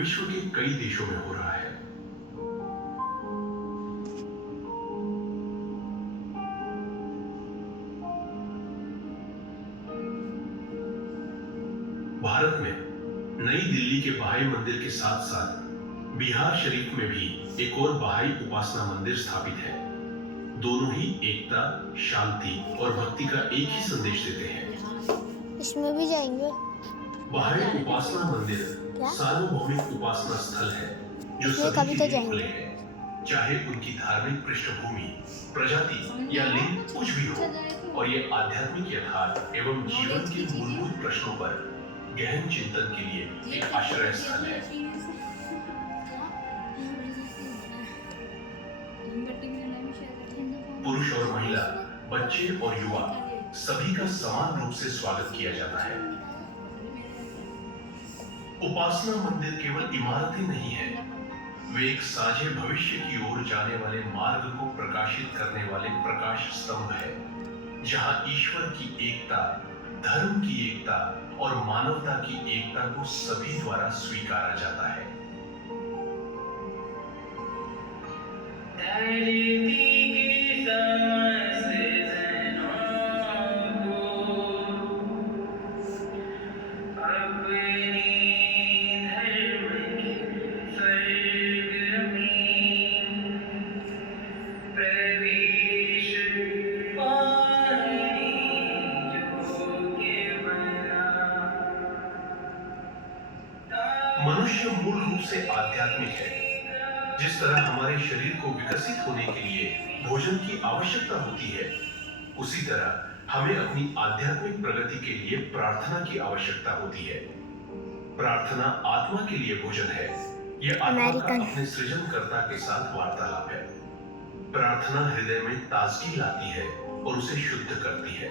विश्व के कई देशों में हो रहा है। भारत में नई दिल्ली के बहाई मंदिर के साथ साथ बिहार शरीफ में भी एक और बहाई उपासना मंदिर स्थापित है। दोनों ही एकता, शांति और भक्ति का एक ही संदेश देते हैं। इसमें भी जाएंगे। बहाई उपासना मंदिर सार्वभौमिक उपासना स्थल है जो सभी के लिए खुले हैं, चाहे उनकी धार्मिक पृष्ठभूमि, प्रजाति या लिंग कुछ भी हो, और ये आध्यात्मिक यथार्थ एवं जीवन के मूलभूत प्रश्नों पर गहन चिंतन के लिए एक आश्रय स्थल है। पुरुष और महिला, बच्चे और युवा सभी का समान रूप से स्वागत किया जाता है। उपासना मंदिर केवल इमारतें नहीं है, वे एक साझे भविष्य की ओर जाने वाले मार्ग को प्रकाशित करने वाले प्रकाश स्तंभ है, जहां ईश्वर की एकता, धर्म की एकता और मानवता की एकता को सभी द्वारा स्वीकारा जाता है। मनुष्य मूल रूप से आध्यात्मिक है। जिस तरह हमारे शरीर को विकसित होने के लिए भोजन की आवश्यकता होती है, उसी तरह हमें अपनी आध्यात्मिक प्रगति के लिए प्रार्थना की आवश्यकता होती है। प्रार्थना आत्मा के लिए भोजन है। यह आत्मा का अपने सृजनकर्ता के साथ वार्तालाप है। प्रार्थना हृदय में ताजगी लाती है और उसे शुद्ध करती है।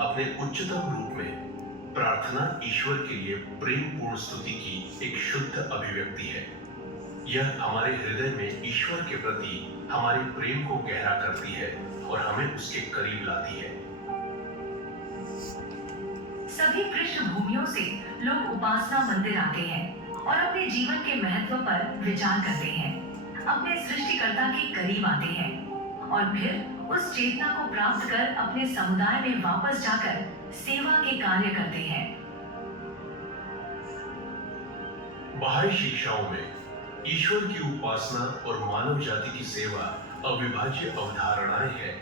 अपने उच्चतम रूप में प्रार्थना ईश्वर के लिए प्रेम पूर्ण स्तुति की एक शुद्ध अभिव्यक्ति है। यह हमारे हृदय में ईश्वर के प्रति हमारे प्रेम को गहरा करती है और हमें उसके करीब लाती है। सभी पृष्ठभूमियों से लोग उपासना मंदिर आते हैं और अपने जीवन के महत्व पर विचार करते हैं, अपने सृष्टिकर्ता के करीब आते हैं और फिर उस चेतना को प्राप्त कर अपने समुदाय में वापस जाकर सेवा के कार्य करते हैं। बहाई शिक्षाओं में ईश्वर की उपासना और मानव जाति की सेवा अविभाज्य अवधारणाएं हैं।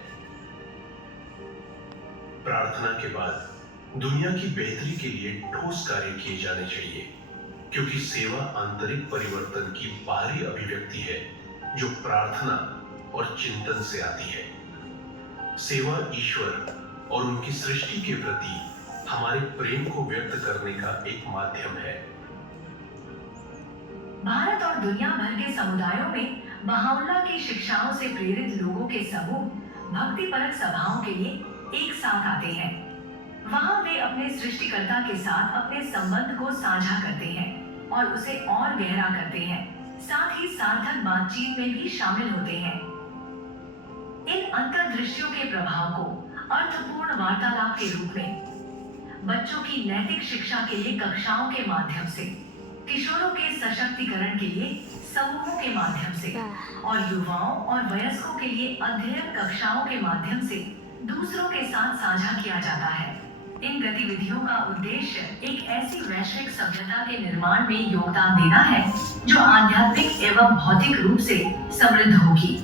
प्रार्थना के बाद दुनिया की बेहतरी के लिए ठोस कार्य किए जाने चाहिए, क्योंकि सेवा आंतरिक परिवर्तन की बाहरी अभिव्यक्ति है जो प्रार्थना और चिंतन से आती है। सेवा ईश्वर और उनकी सृष्टि के प्रति हमारे प्रेम को व्यक्त करने का एक माध्यम है। भारत और दुनिया भर के समुदायों में बहाउल्लाह की शिक्षाओं से प्रेरित लोगों के समूह भक्तिपरक सभाओं के लिए एक साथ आते हैं। वहां वे अपने सृष्टिकर्ता के साथ अपने संबंध को साझा करते हैं और उसे और गहरा करते हैं, साथ ही सार्थक बातचीत में भी शामिल होते हैं। इन अंतर्दृष्टियों के प्रभाव को अर्थपूर्ण वार्तालाप के रूप में बच्चों की नैतिक शिक्षा के लिए कक्षाओं के माध्यम से, किशोरों के सशक्तिकरण के लिए समूहों के माध्यम से और युवाओं और वयस्कों के लिए अध्ययन कक्षाओं के माध्यम से दूसरों के साथ साझा किया जाता है। इन गतिविधियों का उद्देश्य एक ऐसी वैश्विक सभ्यता के निर्माण में योगदान देना है जो आध्यात्मिक एवं भौतिक रूप से समृद्ध होगी।